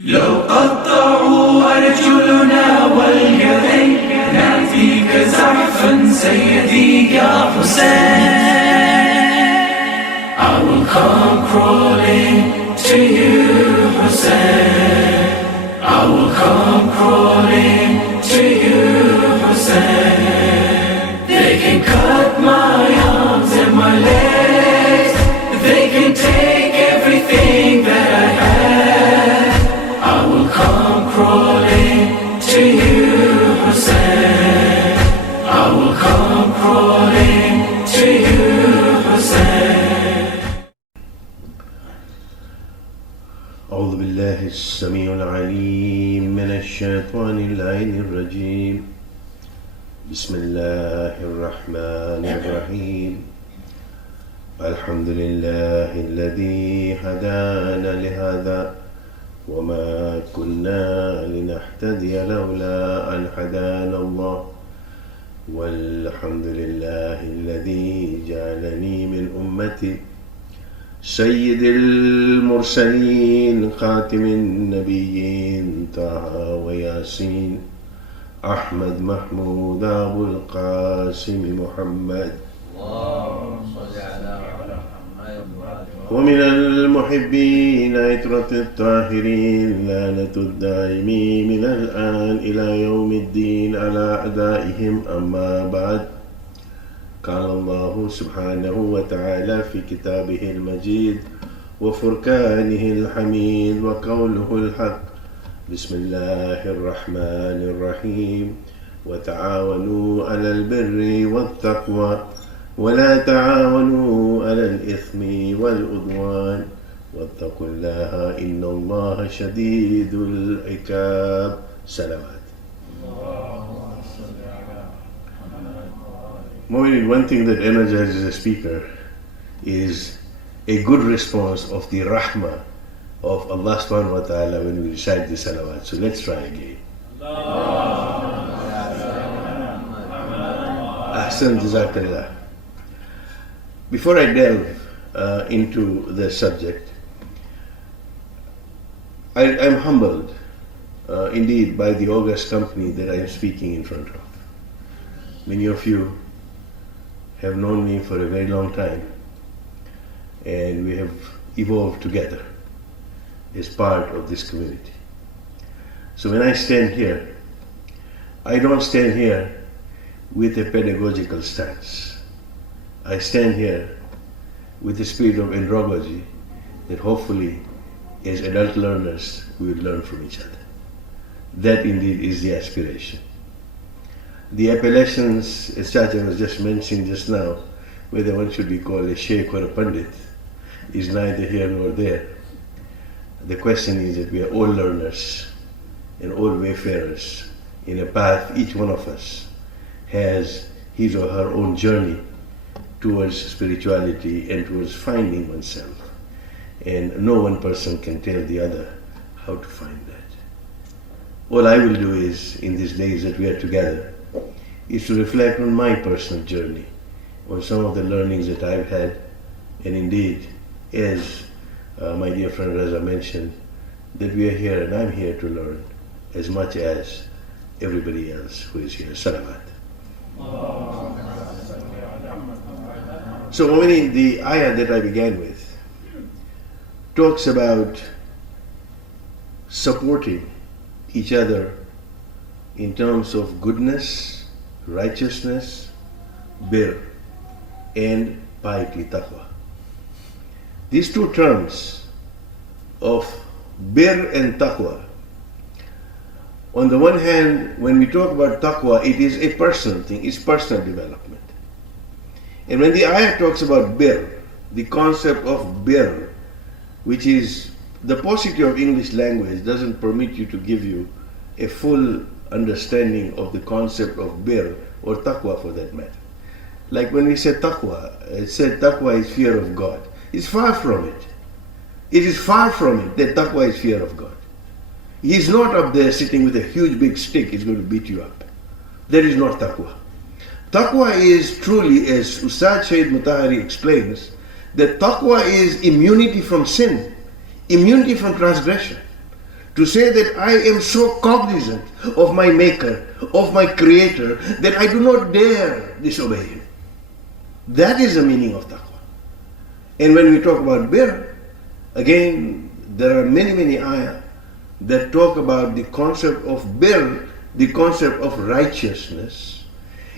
لو قطعوا أرجلنا واليدين فيك زحفا سيدي يا حسين. I will come crawling to you, Hussein. I will come crawling to you, Hussein. They can cut my arms and my legs. They can take everything that I have. I will come crawling to you, Hussein. I will come crawling to you, Hussein. أعوذ بالله السميع العليم من الشيطان اللعين الرجيم. بسم الله الرحمن الرحيم. الحمد لله الذي هدانا لهذا وما كنا لنهتدي لولا أن هدانا الله. والحمد لله الذي جعلني من أمتي سيد المرسلين خاتم النبيين طه وياسين أحمد محمود أبو القاسم محمد. ومن المحبين عترة الطاهرين لعنة الدائمين من الآن إلى يوم الدين على أعدائهم. أما بعد، قال الله سبحانه وتعالى في كتابه المجيد وفرقانه الحميد وقوله الحق. بسم الله الرحمن الرحيم. وتعاونوا على البر والتقوى ولا تعاونوا على الإثم والعدوان واتقوا الله إن الله شديد العقاب. صلوات. One thing that energizes a speaker is a good response of the rahmah of Allah subhanahu wa ta'ala when we recite the salawat. So let's try again. Ahsan, jazakallah. Before I delve into the subject, I'm humbled indeed by the august company that I am speaking in front of. Many of you have known me for a very long time, and we have evolved together as part of this community. So when I stand here, I don't stand here with a pedagogical stance. I stand here with the spirit of andragogy, that hopefully as adult learners we will learn from each other. That indeed is the aspiration. The appellations, as Chacha was just mentioning just now, whether one should be called a sheikh or a pandit, is neither here nor there. The question is that we are all learners and all wayfarers in a path. Each one of us has his or her own journey towards spirituality and towards finding oneself. And no one person can tell the other how to find that. All I will do is, in these days that we are together, is to reflect on my personal journey, on some of the learnings that I've had, and indeed, as my dear friend Raza mentioned, that we are here and I'm here to learn as much as everybody else who is here. Salawat. So the ayah that I began with talks about supporting each other in terms of goodness, righteousness, bir, and piety, taqwa. These two terms of bir and taqwa, on the one hand, when we talk about taqwa, it is a personal thing, it's personal development. And when the ayah talks about bir, the concept of bir, which is the paucity of English language doesn't permit you to give you a full understanding of the concept of bir or taqwa for that matter. Like when we say taqwa, it said taqwa is fear of God. It's far from it. It is far from it that taqwa is fear of God. He's not up there sitting with a huge big stick, he's going to beat you up. That is not taqwa. Taqwa is truly, as Ustad Shaykh Mutahari explains, that taqwa is immunity from sin, immunity from transgression. To say that I am so cognizant of my Maker, of my Creator, that I do not dare disobey Him. That is the meaning of taqwa. And when we talk about bir, again, there are many ayah that talk about the concept of bir, the concept of righteousness.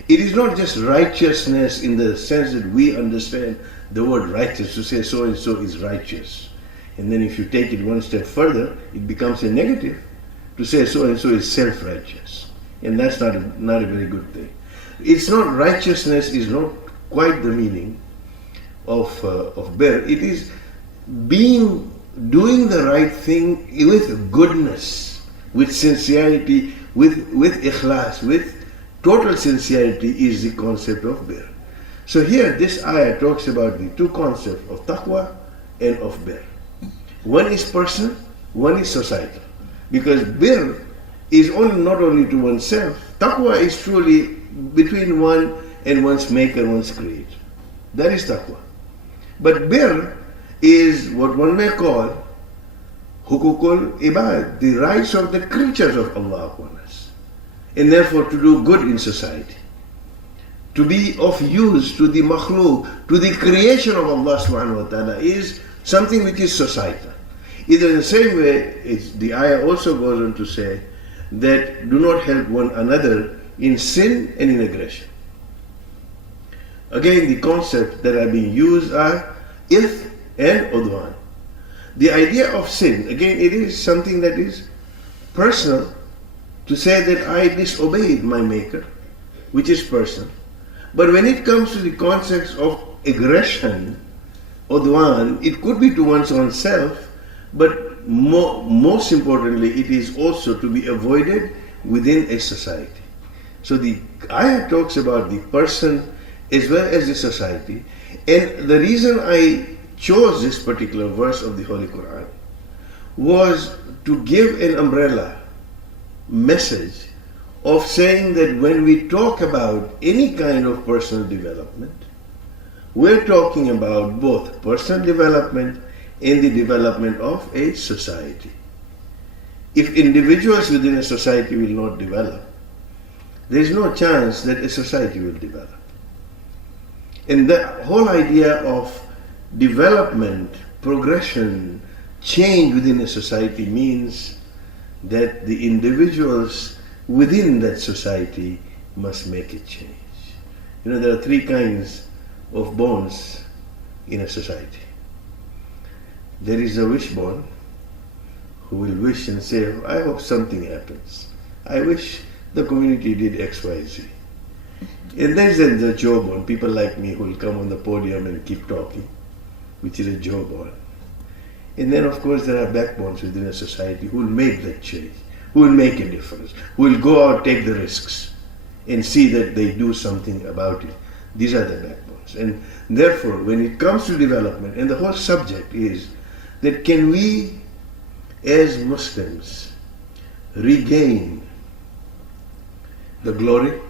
It is not just righteousness in the sense that we understand the word righteous, to say so and so is righteous. And then if you take it one step further, it becomes a negative, to say so and so is self-righteous. And that's not a very good thing. It's not, righteousness is not quite the meaning of bir. It is doing the right thing with goodness, with sincerity, with ikhlas, with total sincerity is the concept of bir. So here this ayah talks about the two concepts of taqwa and of bir. One is personal, one is societal. Because bir is not only to oneself, taqwa is truly between one and one's maker, one's creator. That is taqwa. But bir is what one may call hukukul ibad, the rights of the creatures of Allah upon us. And therefore to do good in society. To be of use to the makhluk, to the creation of Allah subhanahu wa ta'ala is something which is societal. Either in the same way, the ayah also goes on to say that do not help one another in sin and in aggression. Again, the concepts that are being used are ith and udwan. The idea of sin, again, it is something that is personal, to say that I disobeyed my Maker, which is personal. But when it comes to the concept of aggression, udwan, it could be to one's own self, but most importantly, it is also to be avoided within a society. So the ayah talks about the person as well as the society. And the reason I chose this particular verse of the Holy Quran was to give an umbrella message of saying that when we talk about any kind of personal development, we're talking about both personal development and the development of a society. If individuals within a society will not develop, there is no chance that a society will develop. And the whole idea of development, progression, change within a society means that the individuals within that society must make a change. You know, there are three kinds of bonds in a society. There is a wishbone who will wish and say, I hope something happens. I wish the community did X, Y, Z. And there's the jawbone, people like me who will come on the podium and keep talking, which is a jawbone. And then of course there are backbones within a society who will make that change, who will make a difference, who will go out, take the risks, and see that they do something about it. These are the backbones. And therefore, when it comes to development, and the whole subject is that can we as Muslims regain the glory,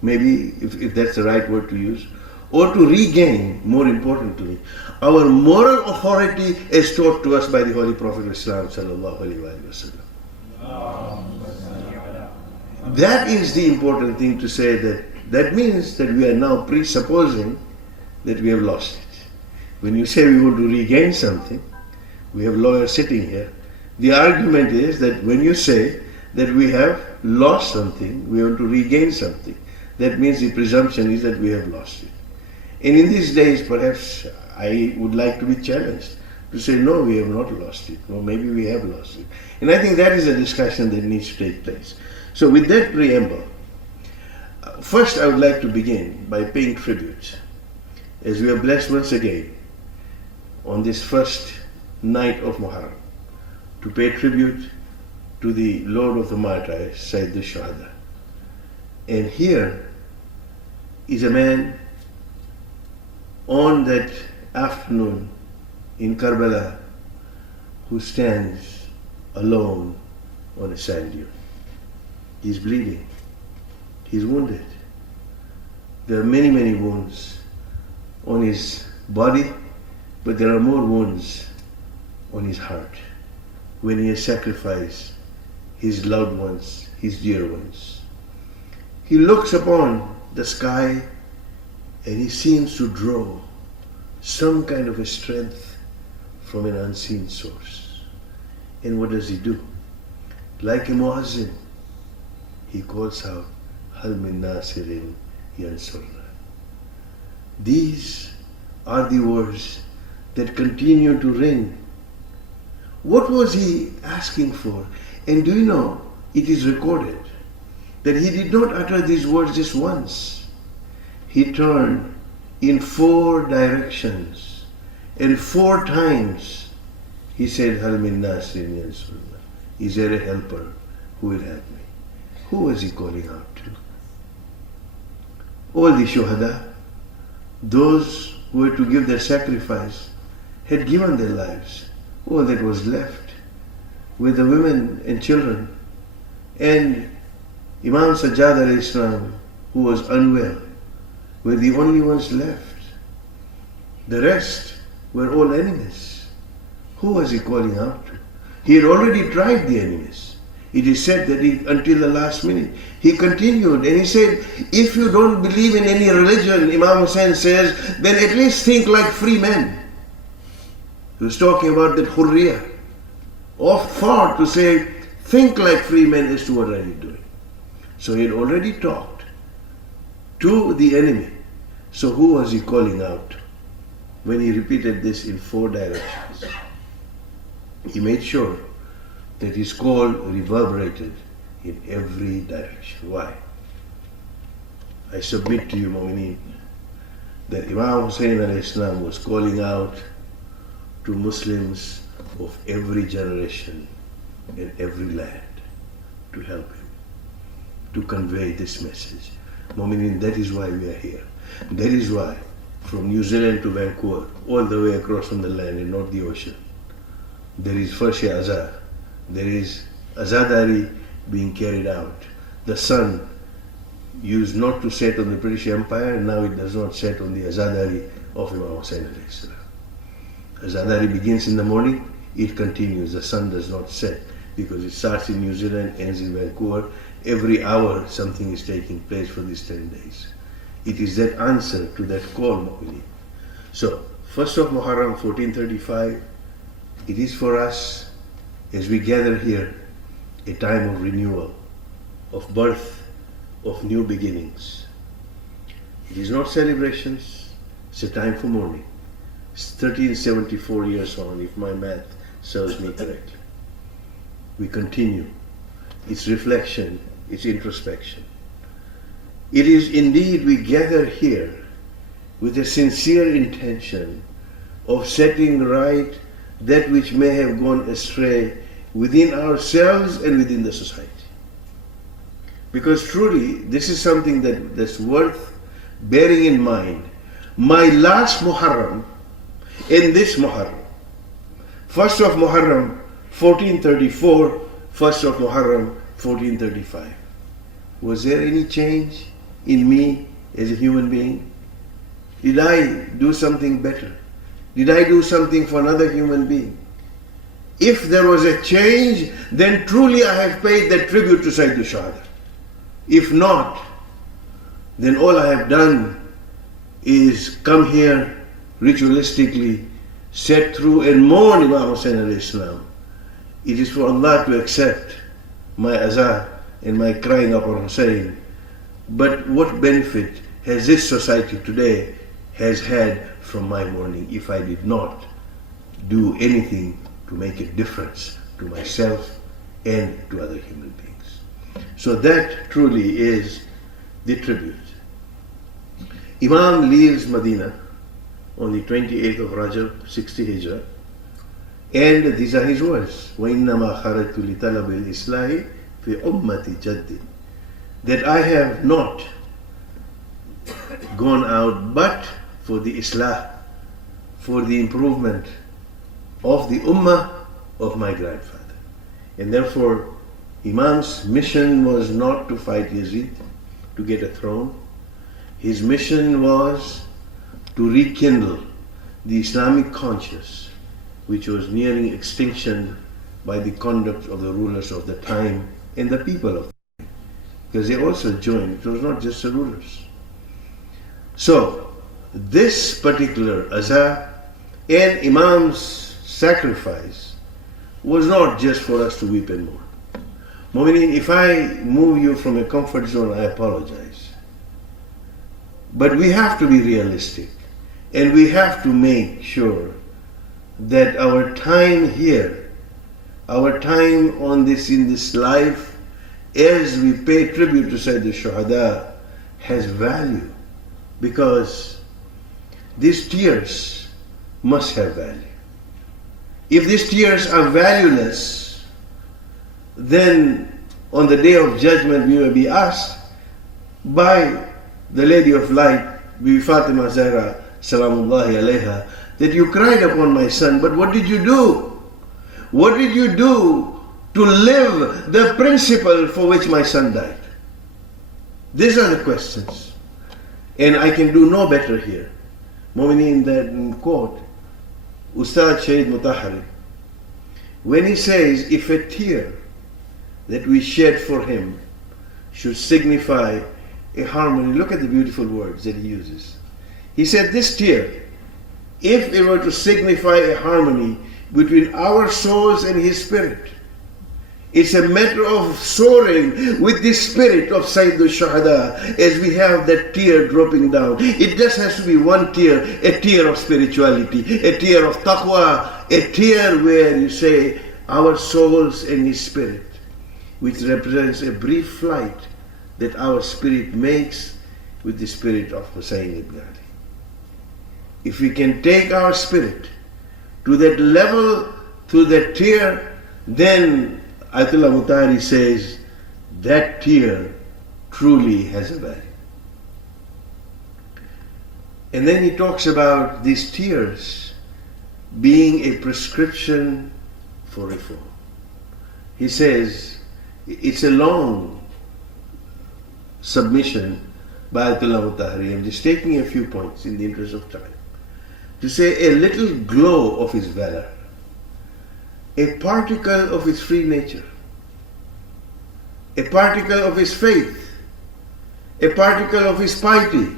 maybe if that's the right word to use, or to regain, more importantly, our moral authority as taught to us by the Holy Prophet of Islam sallallahu alaihi wasallam. That is the important thing to say, that means that we are now presupposing that we have lost it. When you say we want to regain something, we have lawyers sitting here. The argument is that when you say that we have lost something, we want to regain something, that means the presumption is that we have lost it. And in these days, perhaps I would like to be challenged to say, no, we have not lost it, or maybe we have lost it. And I think that is a discussion that needs to take place. So with that preamble, first I would like to begin by paying tribute, as we are blessed once again on this first night of Moharram, to pay tribute to the Lord of the Martyrs, Sayyid al-Shuhada. And here is a man on that afternoon in Karbala who stands alone on a sand dune. He's bleeding. He's wounded. There are many, many wounds on his body, but there are more wounds on his heart, when he has sacrificed his loved ones, his dear ones. He looks upon the sky and he seems to draw some kind of a strength from an unseen source. And what does he do? Like a muazzin, he calls out, Hal min nasirin yansurna. These are the words that continue to ring. What was he asking for? And do you know, it is recorded that he did not utter these words just once. He turned in 4 directions, and 4 times he said, Hal min nasirin yansurna. Is there a helper who will help me? Who was he calling out to? All the shuhada, those who were to give their sacrifice, had given their lives. All that was left were the women and children. And Imam Sajjad alayhi salam, who was unwell, were the only ones left. The rest were all enemies. Who was he calling out to? He had already tried the enemies. It is said that until the last minute, he continued and he said, if you don't believe in any religion, Imam Hussain says, then at least think like free men. He was talking about that hurriya of thought to say, think like free men as to what are you doing. So he had already talked to the enemy. So who was he calling out when he repeated this in 4 directions? He made sure that his call reverberated in every direction. Why? I submit to you, Mu'mineen, that Imam Hussain alayhi salam was calling out to Muslims of every generation and every land to help him, to convey this message. Mu'mineen, that is why we are here. That is why from New Zealand to Vancouver, all the way across from the land and not the ocean, there is Farsh Azad. There is Azadari being carried out. The sun used not to set on the British Empire, and now it does not set on the Azadari of Imam Hussain alayhi salam. Azadari begins in the morning, it continues. The sun does not set because it starts in New Zealand, ends in Vancouver. Every hour something is taking place for these 10 days. It is that answer to that call, Mu'mineen. So, 1st of Moharram 1435, it is for us, as we gather here, a time of renewal, of birth, of new beginnings. It is not celebrations, it's a time for mourning. It's 1374 years on, if my math serves me correctly. We continue. It's reflection, it's introspection. It is indeed we gather here with a sincere intention of setting right that which may have gone astray within ourselves and within the society. Because truly, this is something that's worth bearing in mind. My last Muharram and this Muharram, 1st of Muharram 1434, 1st of Muharram 1435. Was there any change in me as a human being? Did I do something better? Did I do something for another human being? If there was a change, then truly I have paid that tribute to Sayyid al-Shuhada. If not, then all I have done is come here ritualistically, set through and mourn Imam Hussain alayhi salam. It is for Allah to accept my azah and my crying upon Hussain. But what benefit has this society today has had from my mourning if I did not do anything to make a difference to myself and to other human beings? So that truly is the tribute. Imam leaves Medina on the 28th of Rajab, 60 Hijrah, and these are his words: وَإِنَّمَا خَرَجْتُ لِطَلَبِ الْإِصْلَاحِ فِي أُمَّةِ جَدِّ. That I have not gone out but for the Islah, for the improvement of the Ummah of my grandfather. And therefore, Imam's mission was not to fight Yazid, to get a throne. His mission was to rekindle the Islamic conscience, which was nearing extinction by the conduct of the rulers of the time and the people of the time. Because they also joined, it was not just the rulers. So, this particular azah and Imam's sacrifice was not just for us to weep and mourn. Mu'mineen, if I move you from a comfort zone, I apologize. But we have to be realistic, and we have to make sure that our time here, our time on this, in this life, as we pay tribute to Sayyid al-Shuhada, has value, because these tears must have value. If these tears are valueless, then on the day of judgment we will be asked by the Lady of Light, Bibi Fatima Zahra, Salamullahi alayha, that you cried upon my son, but what did you do? What did you do to live the principle for which my son died? These are the questions. And I can do no better here. Mu'mineen, that quote, Ustad Shaheed Mutahari, when he says, if a tear that we shed for him should signify a harmony, look at the beautiful words that he uses. He said, this tear, if it were to signify a harmony between our souls and his spirit, it's a matter of soaring with the spirit of Sayyid al-Shuhada as we have that tear dropping down. It just has to be one tear, a tear of spirituality, a tear of taqwa, a tear where you say, our souls and his spirit, which represents a brief flight that our spirit makes with the spirit of Hussein ibn Ali. If we can take our spirit to that level through that tear, then Ayatollah Mutahari says that tear truly has a value. And then he talks about these tears being a prescription for reform. He says it's a long submission by Ayatollah Mutahari. I'm just taking a few points in the interest of time. To say a little glow of his valor, a particle of his free nature, a particle of his faith, a particle of his piety,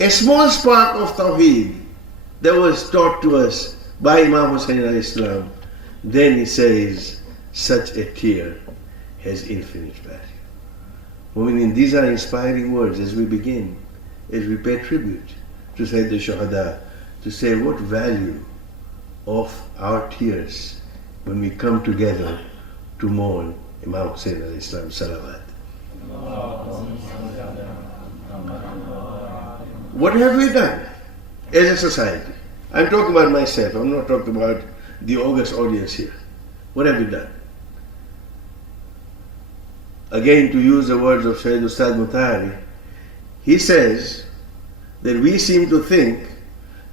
a small spark of Tauhid that was taught to us by Imam Hussein alayhi salam, then he says, such a tear has infinite value. I mean, these are inspiring words as we begin, as we pay tribute to Sayyid al-Shuhada, to say what value of our tears when we come together to mourn Imam Hussein alayhi salam. Salawat. What have we done as a society? I'm talking about myself, I'm not talking about the august audience here. What have we done? Again, to use the words of Shaykh Ustad Mutahari, he says that we seem to think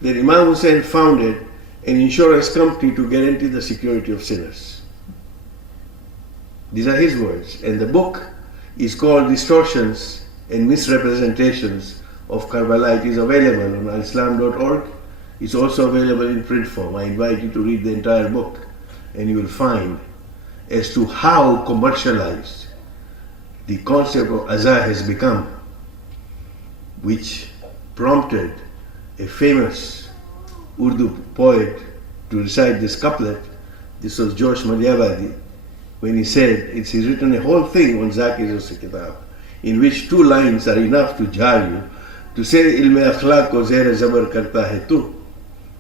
that Imam Hussein founded an insurance company to guarantee the security of sinners. These are his words, and the book is called Distortions and Misrepresentations of Karbala. It is available on islam.org. It's also available in print form. I invite you to read the entire book, and you will find as to how commercialized the concept of azah has become, which prompted a famous Urdu poet to recite this couplet. This was Josh Madyavadi, when he said, he's written a whole thing on Zakir's kitab, in which 2 lines are enough to jar you, to say, ilme akhlaq ko zehre zabar karta hai tu,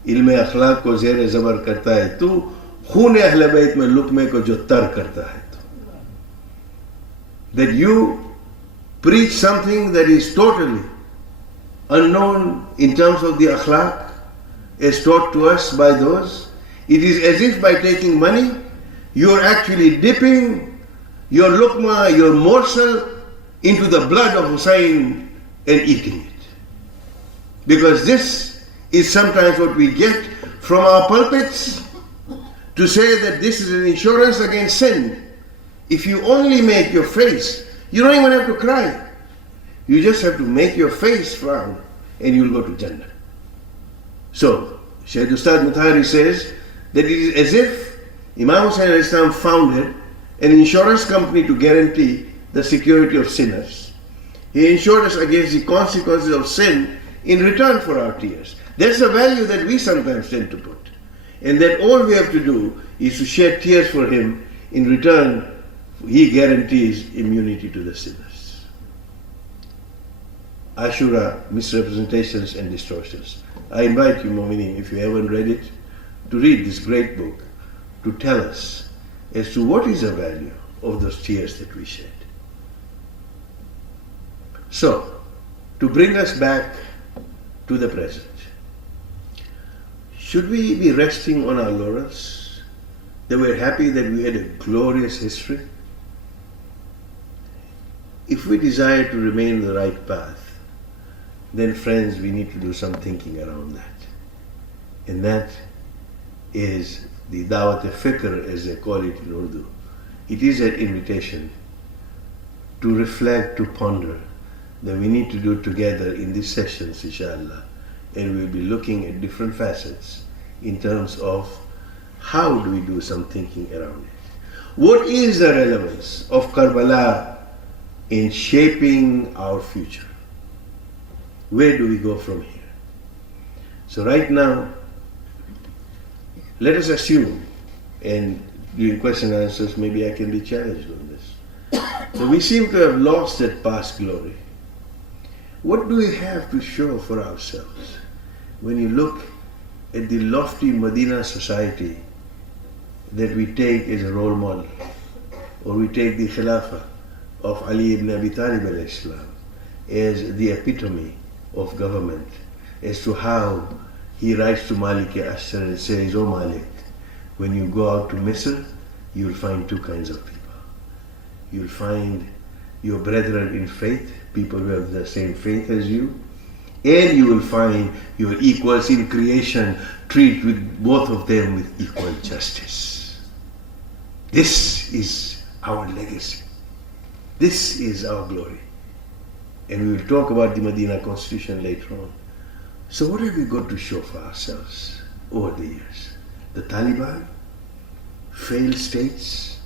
ilme akhlaq ko zehre zabar karta hai tu, khoon ahle bayt mein lukme ko jo tar karta hai tu. That you preach something that is totally unknown in terms of the akhlaq as taught to us by those. It is as if by taking money, you are actually dipping your lukma, your morsel, into the blood of Hussein and eating it. Because this is sometimes what we get from our pulpits, to say that this is an insurance against sin. If you only make your face, you don't even have to cry. You just have to make your face frown and you'll go to Jannah. So, Shaykh Ustad Mutahari says that it is as if Imam Hussain alayhi salam founded an insurance company to guarantee the security of sinners. He insured us against the consequences of sin in return for our tears. That's a value that we sometimes tend to put. And that all we have to do is to shed tears for him. In return, he guarantees immunity to the sinners. Ashura, misrepresentations and distortions. I invite you, Mu'mineen, if you haven't read it, to read this great book, to tell us as to what is the value of those tears that we shed. So, to bring us back to the present, should we be resting on our laurels, that we're happy that we had a glorious history? If we desire to remain on the right path, then friends, we need to do some thinking around that. And that is the Dawat al-Fikr, as they call it in Urdu. It is an invitation to reflect, to ponder, that we need to do together in these sessions, inshallah. And we'll be looking at different facets in terms of how do we do some thinking around it. What is the relevance of Karbala in shaping our future? Where do we go from here? So right now, let us assume, and during question and answers, maybe I can be challenged on this. So we seem to have lost that past glory. What do we have to show for ourselves? When you look at the lofty Medina society that we take as a role model, or we take the Khilafah of Ali ibn Abi Talib alayhi salam as the epitome of government, as to how he writes to Malik Ashtar and says, "Oh Malik, when you go out to Misr, you'll find two kinds of people. You'll find your brethren in faith, people who have the same faith as you, and you will find your equals in creation. Treat with both of them with equal justice." This is our legacy. This is our glory. And we will talk about the Medina Constitution later on. So what have we got to show for ourselves over the years? The Taliban, failed states.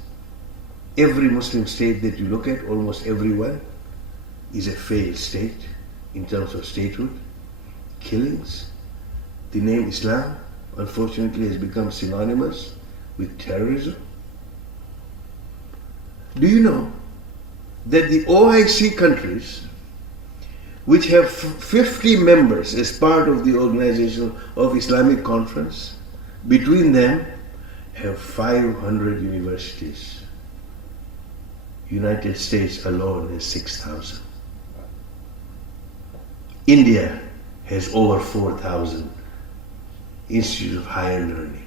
Every Muslim state that you look at, almost everyone, is a failed state in terms of statehood. Killings. The name Islam, unfortunately, has become synonymous with terrorism. Do you know that the OIC countries, which have 50 members as part of the Organization of Islamic Conference, between them have 500 universities. United States alone has 6,000. India has over 4,000 institutes of higher learning.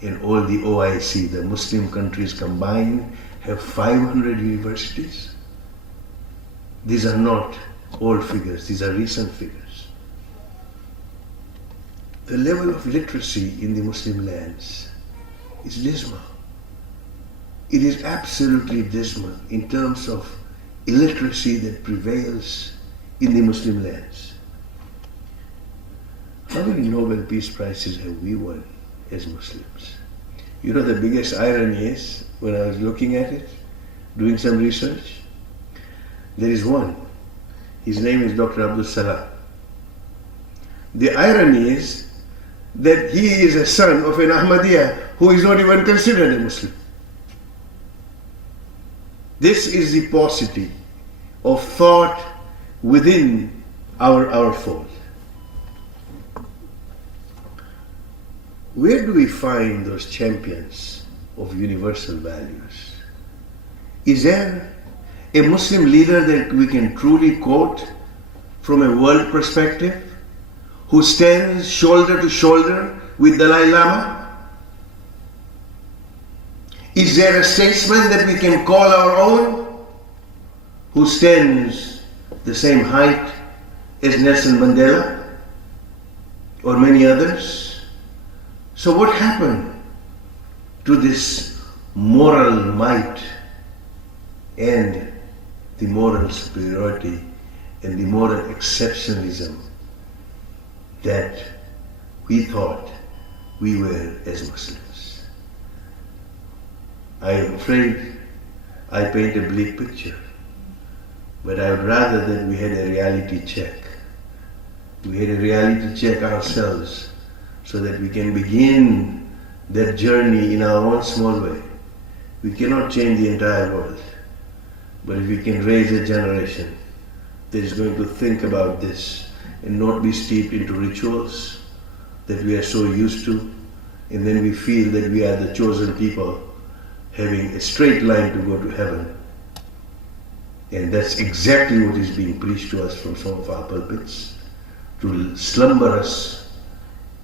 And all the OIC, the Muslim countries combined, have 500 universities. These are not old figures, these are recent figures. The level of literacy in the Muslim lands is dismal. It is absolutely dismal in terms of illiteracy that prevails in the Muslim lands. How many Nobel Peace Prizes have we won as Muslims? You know, the biggest irony is, when I was looking at it, doing some research, there is one. His name is Dr. Abdul Salam. The irony is that he is a son of an Ahmadiyya who is not even considered a Muslim. This is the paucity of thought within our fold. Where do we find those champions of universal values? Is there a Muslim leader that we can truly quote from a world perspective, who stands shoulder to shoulder with Dalai Lama? Is there a statesman that we can call our own, who stands the same height as Nelson Mandela or many others? So what happened to this moral might and the moral superiority and the moral exceptionalism that we thought we were as Muslims? I'm afraid I paint a bleak picture, but I would rather that we had a reality check. We had a reality check ourselves so that we can begin that journey in our own small way. We cannot change the entire world, but if we can raise a generation that is going to think about this and not be steeped into rituals that we are so used to, and then we feel that we are the chosen people having a straight line to go to heaven. And that's exactly what is being preached to us from some of our pulpits, to slumber us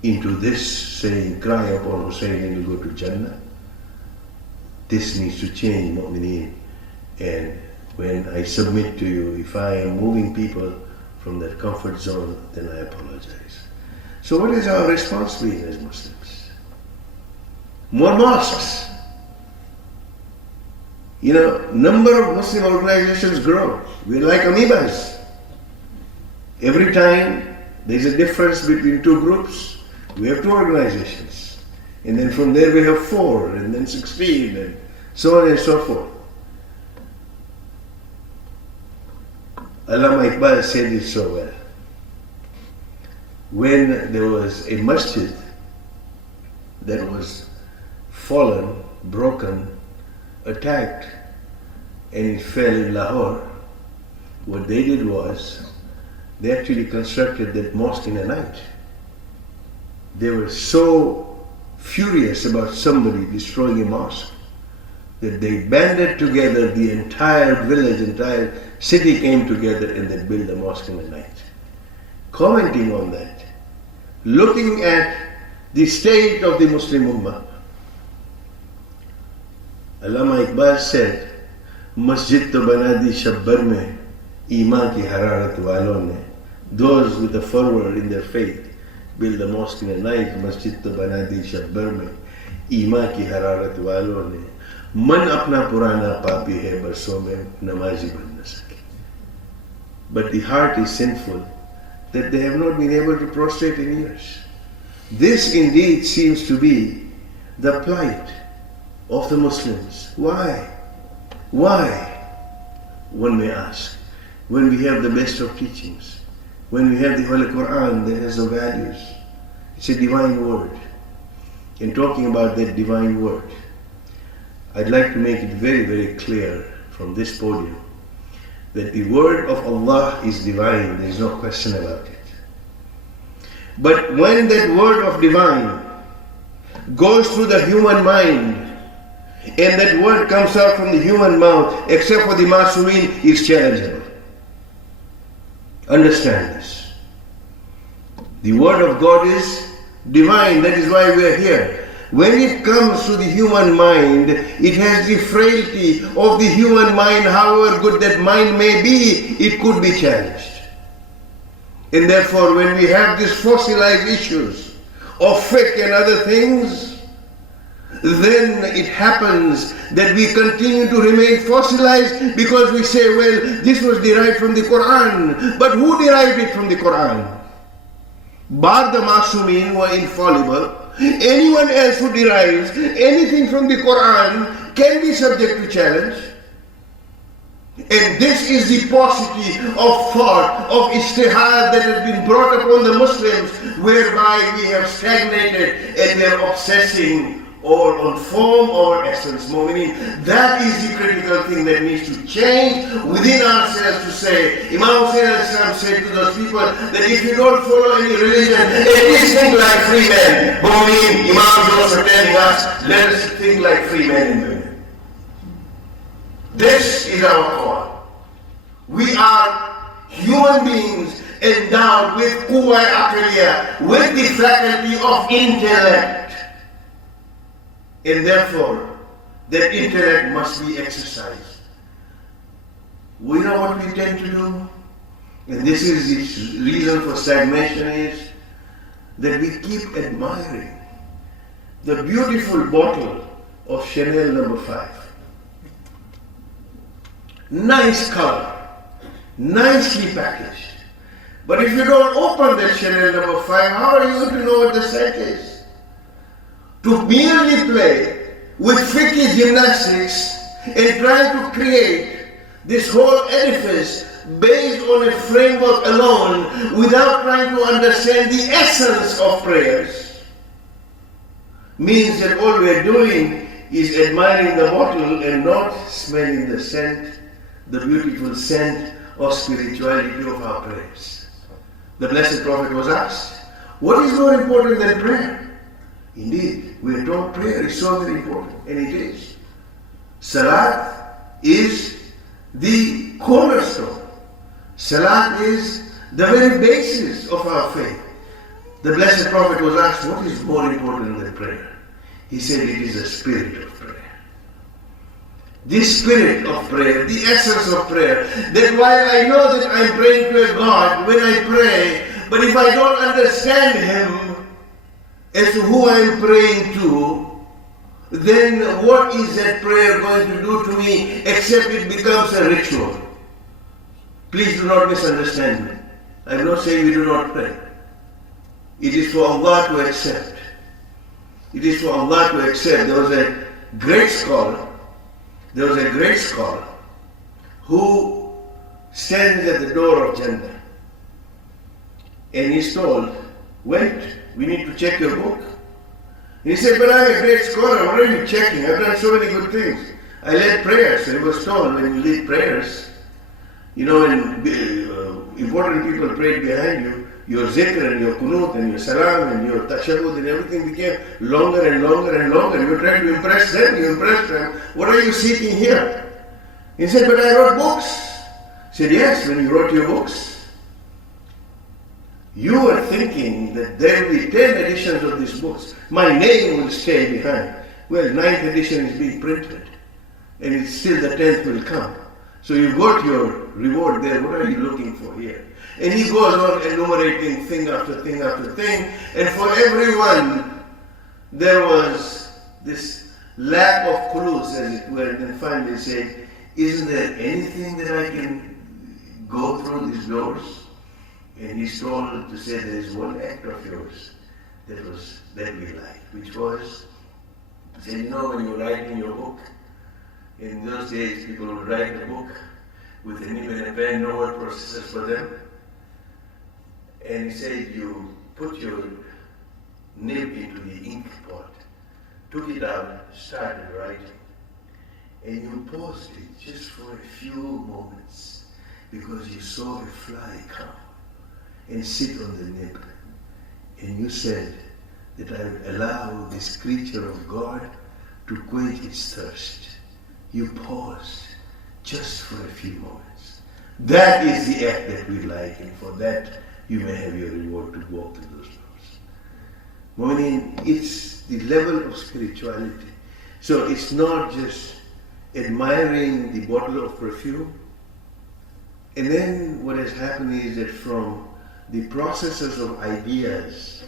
into this saying, cry upon Hussein and you go to Jannah. This needs to change, mu'mineen. And when I submit to you, if I am moving people from that comfort zone, then I apologize. So what is our response being as Muslims? More mosques. You know, number of Muslim organizations grow. We're like amoebas. Every time there's a difference between two groups, we have two organizations. And then from there we have 4, and then 16, and so on and so forth. Allama Iqbal said it so well. When there was a masjid that was fallen, broken, attacked, and it fell in Lahore, what they did was they actually constructed that mosque in a night. They were so furious about somebody destroying a mosque that they banded together, the entire village, entire city came together and they built a mosque in the night. Commenting on that, looking at the state of the Muslim Ummah, Allama Iqbal said, Masjid to bana di shabbar mein, iman ki hararat walon ne. Those with a fervor in their faith build a mosque in the night. Masjid to bana di shabbar mein, iman ki hararat walon ne. Man apna purana papi hai barson mein namazi ban na sake. But the heart is sinful that they have not been able to prostrate in years. This indeed seems to be the plight of the Muslims. Why? Why? One may ask. When we have the best of teachings, when we have the Holy Quran that has the values, it's a divine word. In talking about that divine word, I'd like to make it very, very clear from this podium that the word of Allah is divine, there is no question about it. But when that word of divine goes through the human mind, and that word comes out from the human mouth, except for the Masumin, is challengeable. Understand this. The word of God is divine, that is why we are here. When it comes to the human mind, it has the frailty of the human mind. However good that mind may be, it could be challenged. And therefore, when we have these fossilized issues of fiqh and other things, then it happens that we continue to remain fossilized because we say, well, this was derived from the Quran. But who derived it from the Quran? Bar the Masumin who are infallible. Anyone else who derives anything from the Quran can be subject to challenge. And this is the paucity of thought, of ijtihad that has been brought upon the Muslims, whereby we have stagnated and we are obsessing or on form or essence. Meaning that is the critical thing that needs to change within ourselves to say, Imam Hussain said to those people that if you don't follow any religion, at least think like free men. Imam is also telling us, let us think like free men and women. This is our call. We are human beings endowed with quwwa aqliya, with the faculty of intellect. And therefore, that intellect must be exercised. We know what we tend to do, and this is the reason for stagnation, is that we keep admiring the beautiful bottle of Chanel No. 5. Nice color, nicely packaged. But if you don't open that Chanel No. 5, how are you going to know what the scent is? To merely play with fiqh gymnastics and trying to create this whole edifice based on a framework alone without trying to understand the essence of prayers means that all we're doing is admiring the bottle and not smelling the scent, the beautiful scent of spirituality of our prayers. The Blessed Prophet was asked, what is more important than prayer? Indeed, we are told prayer is so very important, and it is. Salat is the cornerstone. Salat is the very basis of our faith. The Blessed Prophet was asked, what is more important than prayer? He said it is the spirit of prayer. The spirit of prayer, the essence of prayer. That while I know that I'm praying to a God when I pray, but if I don't understand Him as to who I'm praying to, then what is that prayer going to do to me except it becomes a ritual? Please do not misunderstand me. I'm not saying we do not pray. It is for Allah to accept. It is for Allah to accept. There was a great scholar who stands at the door of Jannah. And he's told, wait, we need to check your book. He said, but I'm a great scholar, what are you checking? I've done so many good things. I led prayers. So he was told, when you lead prayers, you know, when important people prayed behind you, your zikr and your kunut and your salam and your tashahud and everything became longer and longer and longer. You were trying to impress them, you impressed them. What are you seeking here? He said, but I wrote books. He said, yes, when you wrote your books, you were thinking that there will be 10 editions of these books. My name will stay behind. Well, 9th edition is being printed, and it's still the 10th will come. So you got your reward there. What are you looking for here? And he goes on enumerating thing after thing after thing. And for everyone, there was this lack of clues, as it were. And then finally said, isn't there anything that I can go through these doors? And he's told to say there is one act of yours that we liked, which was, he said, you know, when you write in your book, in those days people would write a book with a nib and a pen, no word processors for them. And he said, you put your nib into the ink pot, took it out, started writing, and you paused it just for a few moments because you saw a fly come and sit on the nib. And you said that I would allow this creature of God to quench its thirst. You paused just for a few moments. That is the act that we like, and for that you may have your reward to walk through those doors. Mu'mineen, it's the level of spirituality. So it's not just admiring the bottle of perfume. And then what has happened is that from the processors of ideas,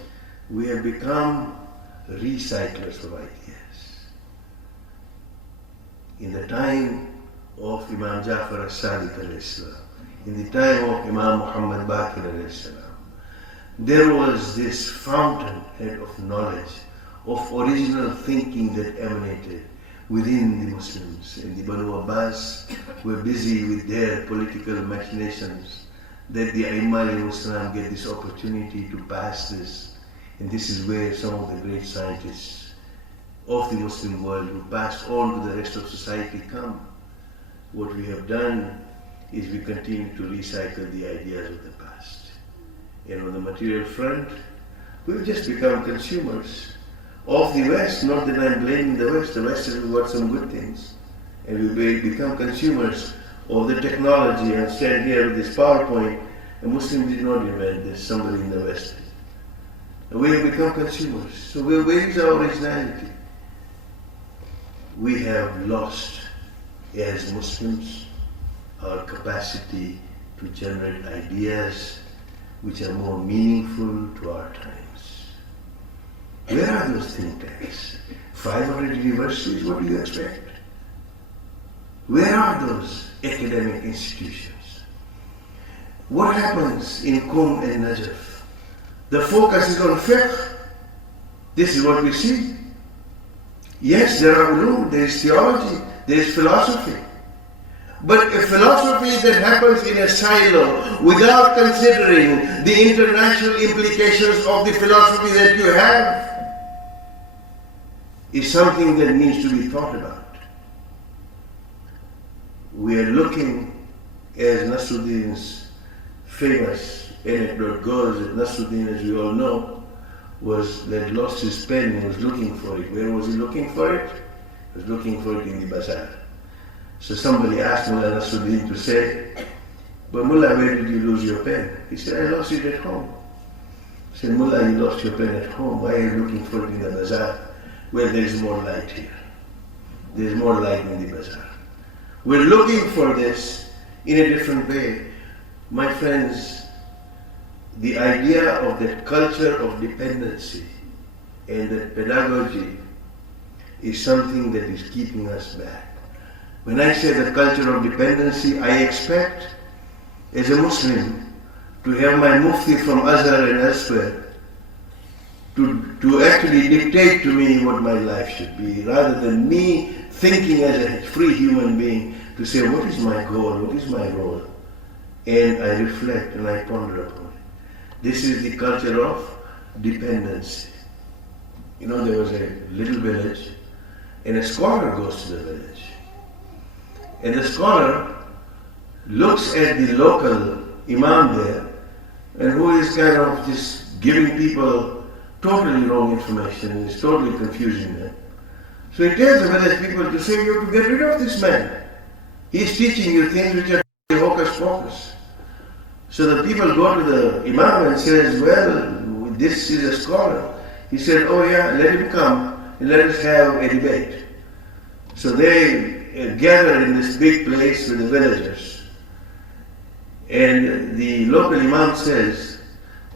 we have become recyclers of ideas. In the time of Imam Jafar as-Sadiq alayhi salam, in the time of Imam Muhammad Baqir alayhi salam, there was this fountainhead of knowledge, of original thinking that emanated within the Muslims. And the Banu Abbas were busy with their political machinations, that the Aimma al-Muslim get this opportunity to pass this. And this is where some of the great scientists of the Muslim world who passed on to the rest of society come. What we have done is we continue to recycle the ideas of the past. And on the material front, we've just become consumers of the West. Not that I'm blaming the West has got some good things. And we become consumers of the technology. I stand here with this PowerPoint. A Muslim did not invent this, somebody in the West. And we have become consumers. So where is our originality? We have lost, as Muslims, our capacity to generate ideas which are more meaningful to our times. Where are those think tanks? 500 universities, what do you expect? Where are those academic institutions? What happens in Qum and Najaf? The focus is on fiqh. This is what we see. Yes, there are ulum, there is theology, there is philosophy. But a philosophy that happens in a silo without considering the international implications of the philosophy that you have is something that needs to be thought about. We are looking, as Nasruddin's famous anecdote goes, that Nasruddin, as we all know, had lost his pen and was looking for it. Where was he looking for it? He was looking for it in the bazaar. So somebody asked Mullah Nasruddin to say, "But Mullah, where did you lose your pen?" He said, "I lost it at home." He said, "Mullah, you lost your pen at home. Why are you looking for it in the bazaar?" Well, there is more light here. There is more light in the bazaar. We're looking for this in a different way. My friends, the idea of that culture of dependency and that pedagogy is something that is keeping us back. When I say the culture of dependency, I expect, as a Muslim, to have my mufti from Azhar and elsewhere to actually dictate to me what my life should be, rather than me thinking as a free human being to say, what is my goal, what is my role? And I reflect and I ponder upon it. This is the culture of dependency. You know, there was a little village, and a scholar goes to the village. And the scholar looks at the local imam there, and who is kind of just giving people totally wrong information and is totally confusing them. So he tells the village people to say, you have to get rid of this man. He's teaching you things which are hocus pocus. So the people go to the imam and says, well, this is a scholar. He said, oh yeah, let him come and let us have a debate. So they gather in this big place with the villagers. And the local imam says,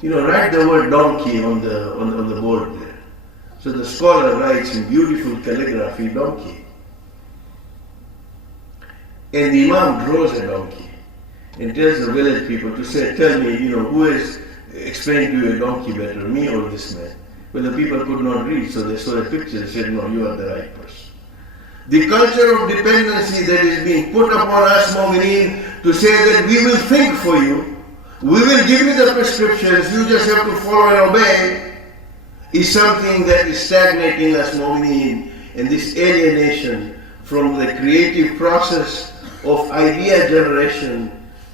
you know, write the word donkey on the board there. So the scholar writes in beautiful calligraphy, donkey. And the imam draws a donkey and tells the village people to say, tell me, you know, who has explained to you a donkey better, me or this man? Well, the people could not read, so they saw a picture and said, no, you are the right person. The culture of dependency that is being put upon us, Mu'mineen, to say that we will think for you, we will give you the prescriptions, you just have to follow and obey, is something that is stagnating us, Mu'mineen, and this alienation from the creative process of idea generation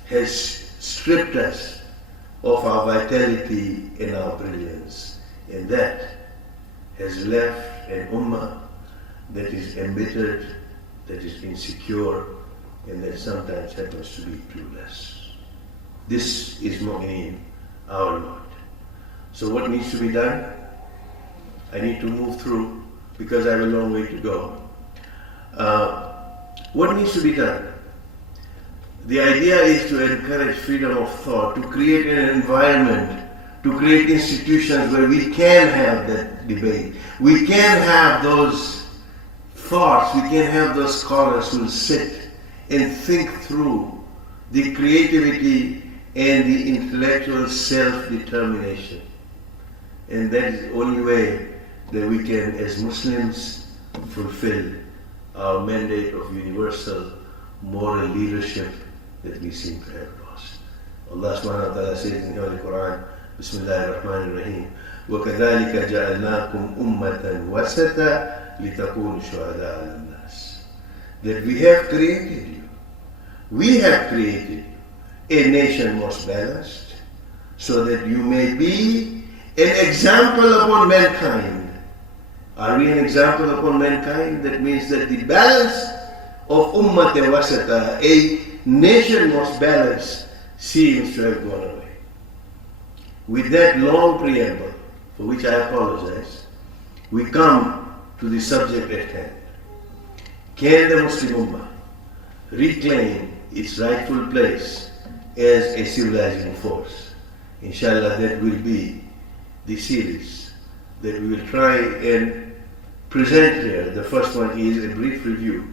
has stripped us of our vitality and our brilliance. And that has left an ummah that is embittered, that is insecure, and that sometimes happens to be clueless. This is Mu'mineen, our Lord. So what needs to be done? I need to move through because I have a long way to go. What needs to be done? The idea is to encourage freedom of thought, to create an environment, to create institutions where we can have that debate. We can have those thoughts, we can have those scholars who will sit and think through the creativity and the intellectual self-determination. And that is the only way that we can, as Muslims, fulfill our mandate of universal moral leadership that we seem to have lost. Allah subhanahu wa ta'ala says in the Holy Quran, Bismillahir Rahmanir Rahim, وَكَذَلِكَ جَعَلْنَاكُمْ أُمَّةً وَسَطًا لِتَكُونُوا شُهَدَاءَ عَلَى النَّاسِ. That we have created you. We have created a nation most balanced, so that you may be an example upon mankind. Are we an example upon mankind? That means that the balance of Ummat Wasata, a nation most balanced, seems to have gone away. With that long preamble, for which I apologize, we come to the subject at hand. Can the Muslim Ummah reclaim its rightful place as a civilizing force? Inshallah, that will be the series that we will try and present here. The first one is a brief review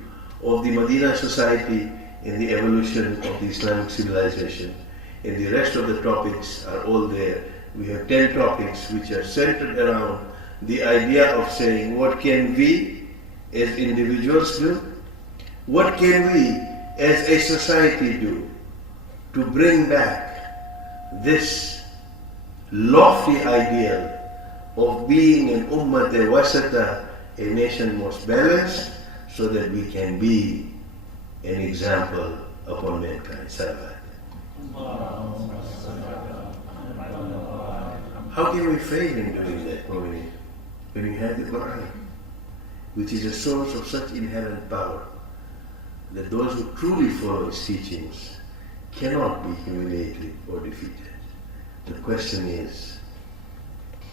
of the Medina society and the evolution of the Islamic civilization. And the rest of the topics are all there. We have 10 topics which are centered around the idea of saying what can we as individuals do? What can we as a society do to bring back this lofty ideal of being an ummah wasata, a nation most balanced, so that we can be an example upon mankind? How can we fail in doing that when we have the Quran, which is a source of such inherent power that those who truly follow its teachings cannot be humiliated or defeated? The question is,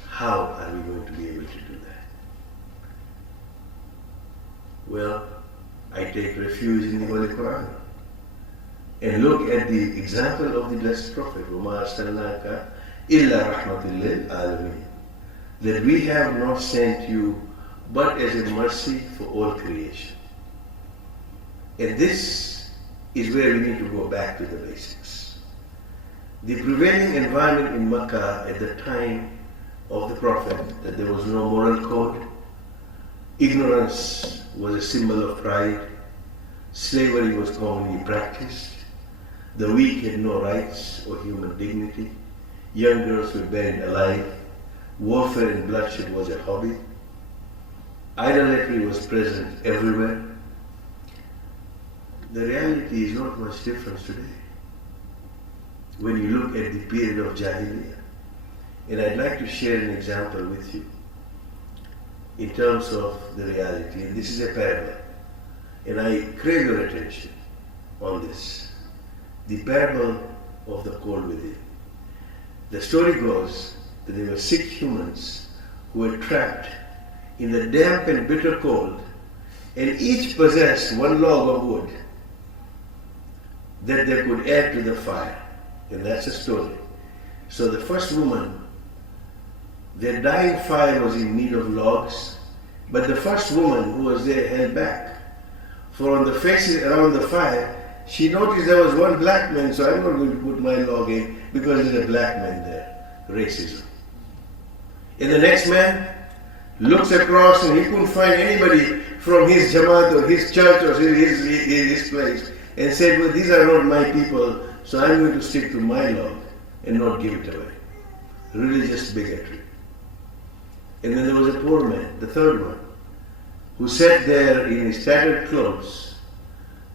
how are we going to be able to do that? Well, I take refuge in the Holy Quran and look at the example of the Blessed Prophet, وَمَا أَرْسَلْنَاكَ إِلَّا رَحْمَةً لِلْعَالَمِينَ, that we have not sent you but as a mercy for all creation. And this is where we need to go back to the basics. The prevailing environment in Makkah at the time of the Prophet, that there was no moral code, ignorance was a symbol of pride, slavery was commonly practiced, the weak had no rights or human dignity, young girls were buried alive, warfare and bloodshed was a hobby, idolatry was present everywhere. The reality is not much different today when you look at the period of Jahiliyyah. And I'd like to share an example with you in terms of the reality. And this is a parable. And I crave your attention on this. The parable of the cold within. The story goes that there were 6 humans who were trapped in the damp and bitter cold, and each possessed 1 log of wood that they could add to the fire. And that's the story. So the first woman, their dying fire was in need of logs, but the first woman who was there held back. For on the faces around the fire, she noticed there was 1 black man, so I'm not going to put my log in because there's a black man there. Racism. And the next man looks across and he couldn't find anybody from his Jamaat or his church or his place, and said, well, these are not my people, so I'm going to stick to my log and not give it away. Religious bigotry. And then there was a poor man, the third one, who sat there in his tattered clothes,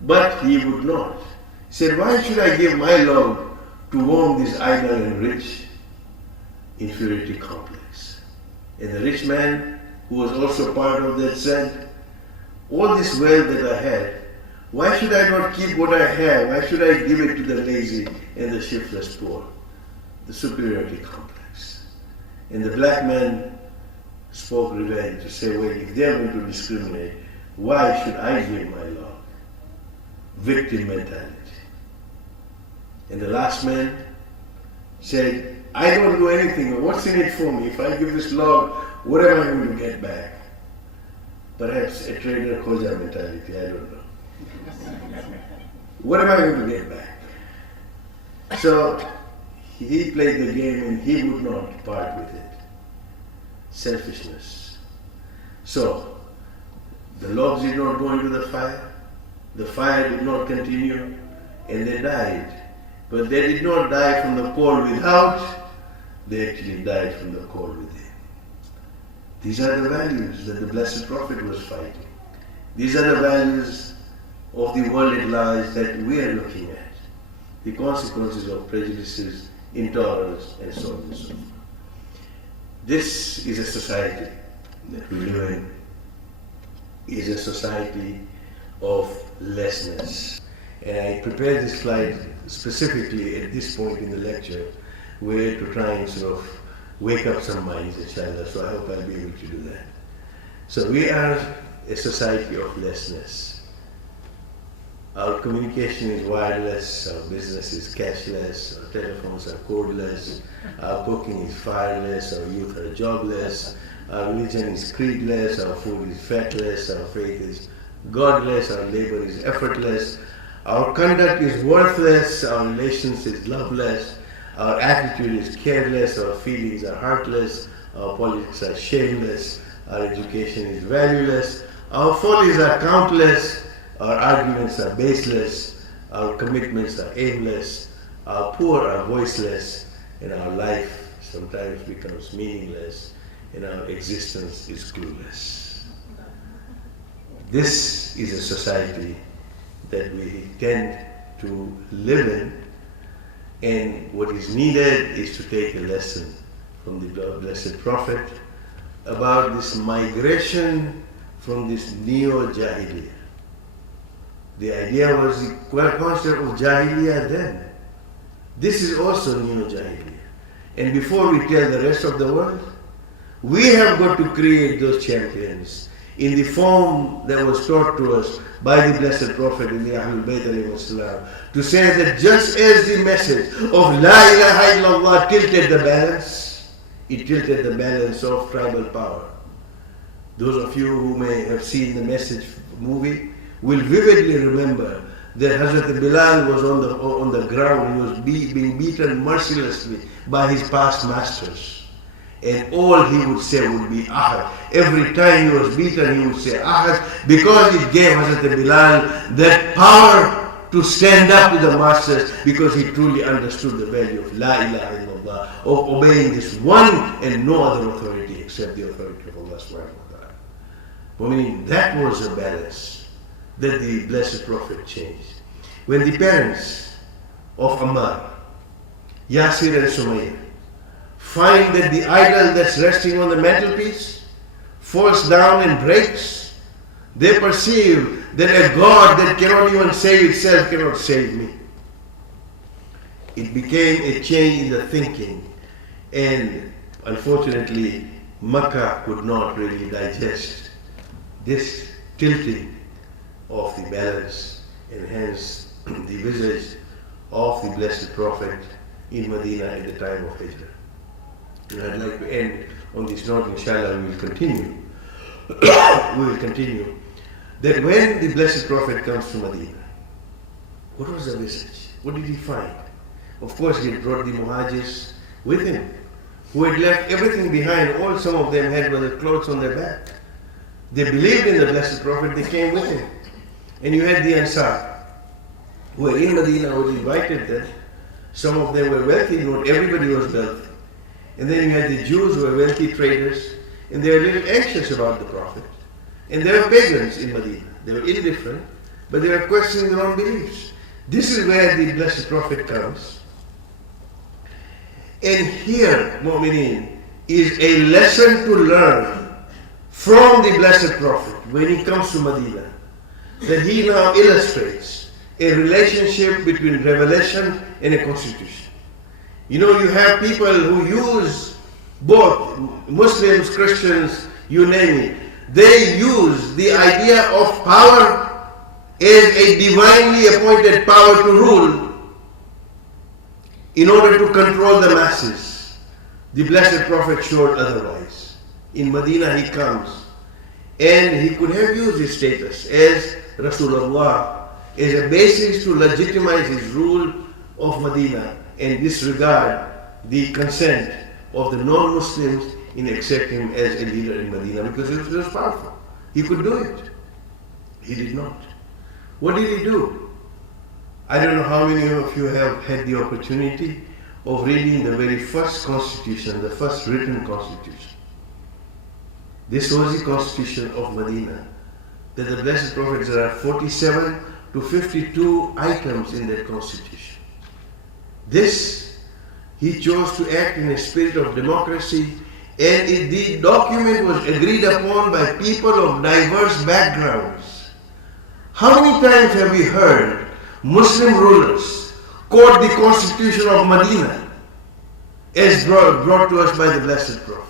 but he would not. He said, why should I give my log to warm this idle and rich? Inferiority complex. And the rich man, who was also part of that, said, all this wealth that I had, why should I not keep what I have? Why should I give it to the lazy and the shiftless poor? The superiority complex. And the black man spoke revenge to say, well, if they're going to discriminate, why should I give my log? Victim mentality. And the last man said, I don't do anything. What's in it for me? If I give this log, what am I going to get back? Perhaps a trader Khoja mentality, I don't know. What am I going to get back? So he played the game and he would not part with it. Selfishness. So the logs did not go into the fire did not continue, and they died. But they did not die from the cold without, they actually died from the cold within. These are the values that the Blessed Prophet was fighting. These are the values of the world at large that we are looking at. The consequences of prejudices, intolerance, and so on and so forth. This is a society that we live in, is a society of lessness. And I prepared this slide specifically at this point in the lecture, where to try and sort of wake up some minds, inshallah, so I hope I'll be able to do that. So we are a society of lessness. Our communication is wireless, our business is cashless, our telephones are codeless, our cooking is fireless, our youth are jobless, our religion is creedless, our food is fatless, our faith is godless, our labor is effortless, our conduct is worthless, our relations is loveless, our attitude is careless, our feelings are heartless, our politics are shameless, our education is valueless, Our follies are countless, our arguments are baseless, our commitments are aimless, our poor are voiceless, and our life sometimes becomes meaningless, and our existence is clueless. This is a society that we tend to live in, and what is needed is to take a lesson from the Blessed Prophet about this migration from this neo-Jahiliyyah. The idea was the concept of Jahiliyyah then. This is also neo-Jahiliyyah. And before we tell the rest of the world, we have got to create those champions in the form that was taught to us by the Blessed Prophet in the Ahlul Bayt alayhi wasallam, to say that just as the message of La ilaha illallah tilted the balance, it tilted the balance of tribal power. Those of you who may have seen the Message movie will vividly remember that Hazrat Bilal was on the ground. He was being beaten mercilessly by his past masters. And all he would say would be Ahad. Every time he was beaten, he would say Ahad, because it gave Hazrat Bilal that power to stand up to the masters, because he truly understood the value of La ilaha illallah, of obeying this one and no other authority except the authority of Allah subhanahu wa ta'ala. I mean, that was a balance that the Blessed Prophet changed. When the parents of Ammar, Yasir and Sumayya, find that the idol that's resting on the mantelpiece falls down and breaks, they perceive that a God that cannot even save itself cannot save me. It became a change in the thinking, and unfortunately Makkah could not really digest this tilting of the balance, and hence the visage of the Blessed Prophet in Medina at the time of Hijrah. And I'd like to end on this note. Inshallah, we will continue. We will continue. That when the Blessed Prophet comes to Medina, what was the message? What did he find? Of course, he had brought the Muhajirs with him, who had left everything behind. All some of them had were the clothes on their back. They believed in the Blessed Prophet, they came with him. And you had the Ansar, who were in Medina, who invited them. Some of them were wealthy, not everybody was wealthy. And then you had the Jews, who were wealthy traders, and they were a little anxious about the Prophet. And they were pagans in Medina. They were indifferent, but they were questioning their own beliefs. This is where the Blessed Prophet comes. And here, Mu'mineen, is a lesson to learn from the Blessed Prophet when he comes to Medina, that he now illustrates a relationship between revelation and a constitution. You know, you have people who use both, Muslims, Christians, you name it. They use the idea of power as a divinely appointed power to rule in order to control the masses. The Blessed Prophet showed otherwise. In Medina he comes, and he could have used his status as Rasulullah as a basis to legitimize his rule of Medina and disregard the consent of the non-Muslims in accepting him as a leader in Medina, because he was powerful. He could do it. He did not. What did he do? I don't know how many of you have had the opportunity of reading the very first constitution, the first written constitution. This was the constitution of Medina. That the Blessed Prophet, there are 47 to 52 items in that constitution. This, he chose to act in a spirit of democracy, and the document was agreed upon by people of diverse backgrounds. How many times have we heard Muslim rulers quote the constitution of Medina as brought to us by the Blessed Prophet?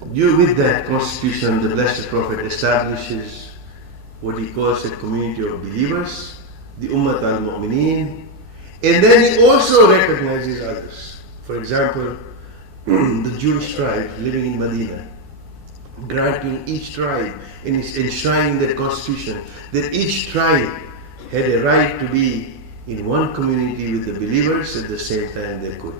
With that constitution, the Blessed Prophet establishes what he calls a community of believers, the Ummat al-Mu'mineen, and then he also recognizes others. For example, the Jewish tribe living in Medina, granting each tribe and enshrining that constitution, that each tribe had a right to be in one community with the believers. At the same time, they could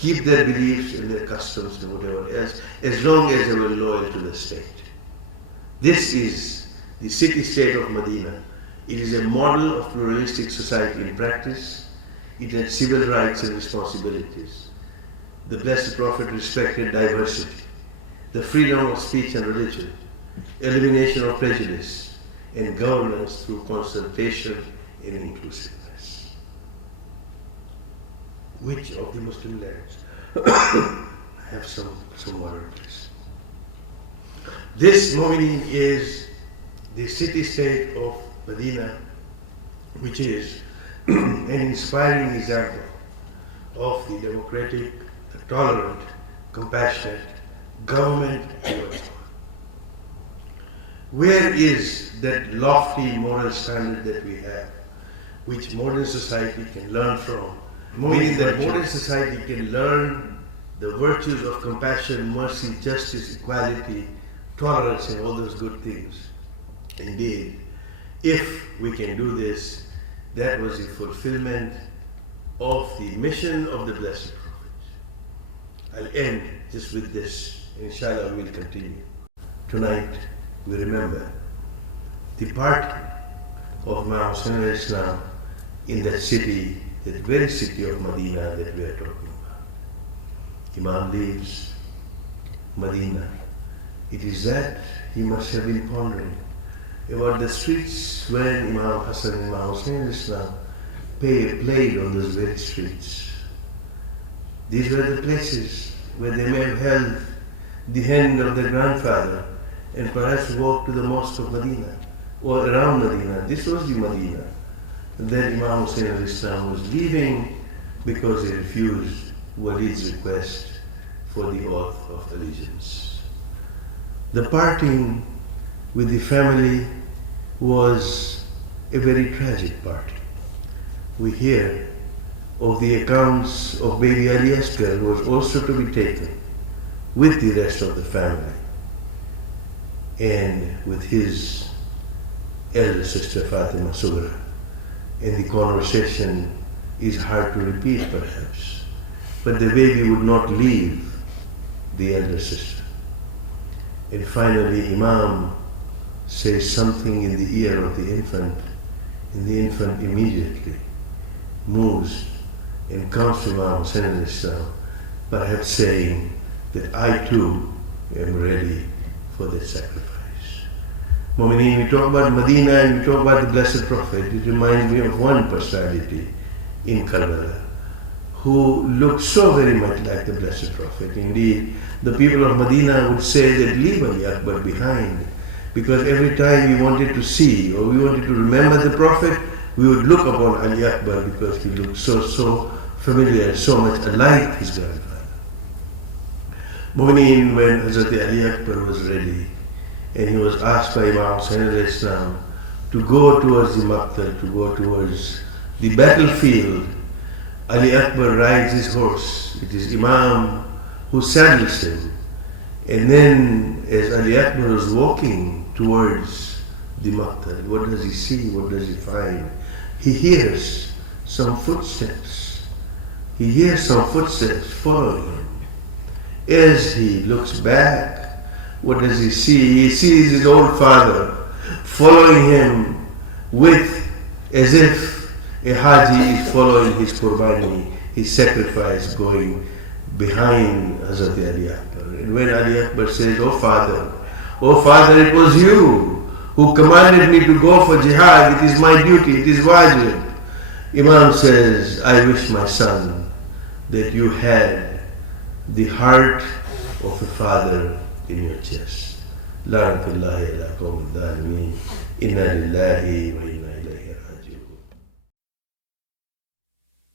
keep their beliefs and their customs and whatever else, as long as they were loyal to the state. This is the city-state of Medina. It is a model of pluralistic society in practice. It had civil rights and responsibilities. The Blessed Prophet respected diversity, the freedom of speech and religion, elimination of prejudice, and governance through consultation and inclusiveness. Which of the Muslim lands have some water, please? This Mu'mineen is the city-state of Medina, which is an inspiring example of the democratic, the tolerant, compassionate government. Where is that lofty moral standard that we have, which modern society can learn from? Meaning that modern society can learn the virtues of compassion, mercy, justice, equality, tolerance, and all those good things. Indeed, if we can do this, that was the fulfillment of the mission of the Blessed Prophet. I'll end just with this. Inshallah, we'll continue. Tonight, we remember the party of Imam Hasnain al-Islam in that city, that very city of Medina that we are talking about. Imam leaves Medina. It is that he must have been pondering about the streets when Imam Hassan and Imam Hasnain al-Islam played on those very streets. These were the places where they may have held the hand of their grandfather and perhaps walked to the mosque of Medina or around Medina. This was the Medina that Imam Hasnain al-Islam was leaving because he refused Walid's request for the oath of allegiance. The parting with the family was a very tragic parting. We hear of the accounts of baby Ali Asghar, who was also to be taken with the rest of the family and with his elder sister Fatima Sughra. And the conversation is hard to repeat perhaps, but the baby would not leave the elder sister. And finally Imam says something in the ear of the infant, and the infant immediately moves and comes to Imam Hasnain al-Islam, perhaps saying that I too am ready for that sacrifice. Mu'mineen, we talk about Medina and we talk about the Blessed Prophet. It reminds me of one personality in Karbala who looked so very much like the Blessed Prophet. Indeed, the people of Medina would say that leave Ali Akbar behind, because every time we wanted to see or we wanted to remember the Prophet, we would look upon Ali Akbar because he looked so familiar, so much alike his grandfather. Mu'mineen, when Hazrat Ali Akbar was ready and he was asked by Imam Hasnain al-Islam to go towards the Maqtal, to go towards the battlefield, Ali Akbar rides his horse. It is Imam who saddles him. And then as Ali Akbar was walking towards the Maqtal, what does he see? What does he find? He hears some footsteps. He hears some footsteps following him. As he looks back, what does he see? He sees his old father following him with, as if a Haji is following his Qurbani, his sacrifice, going behind Hazrat Ali Akbar. And when Ali Akbar says, oh father, it was you who commanded me to go for jihad. It is my duty, it is wajib. Imam says, I wish, my son, that you had the heart of a father in your chest. La'natullahi ala qawmi dhalimeen. Inna lillahi wa inna ilayhi raji'un.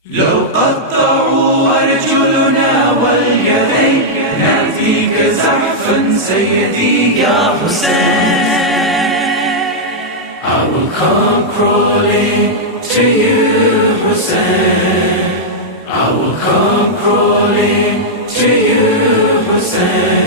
لو قطعوا أرجلنا واليدين نأتيك زحفا سيدي يا حسين. I will come crawling to you, Hussein. I will come crawling to you, Hussein.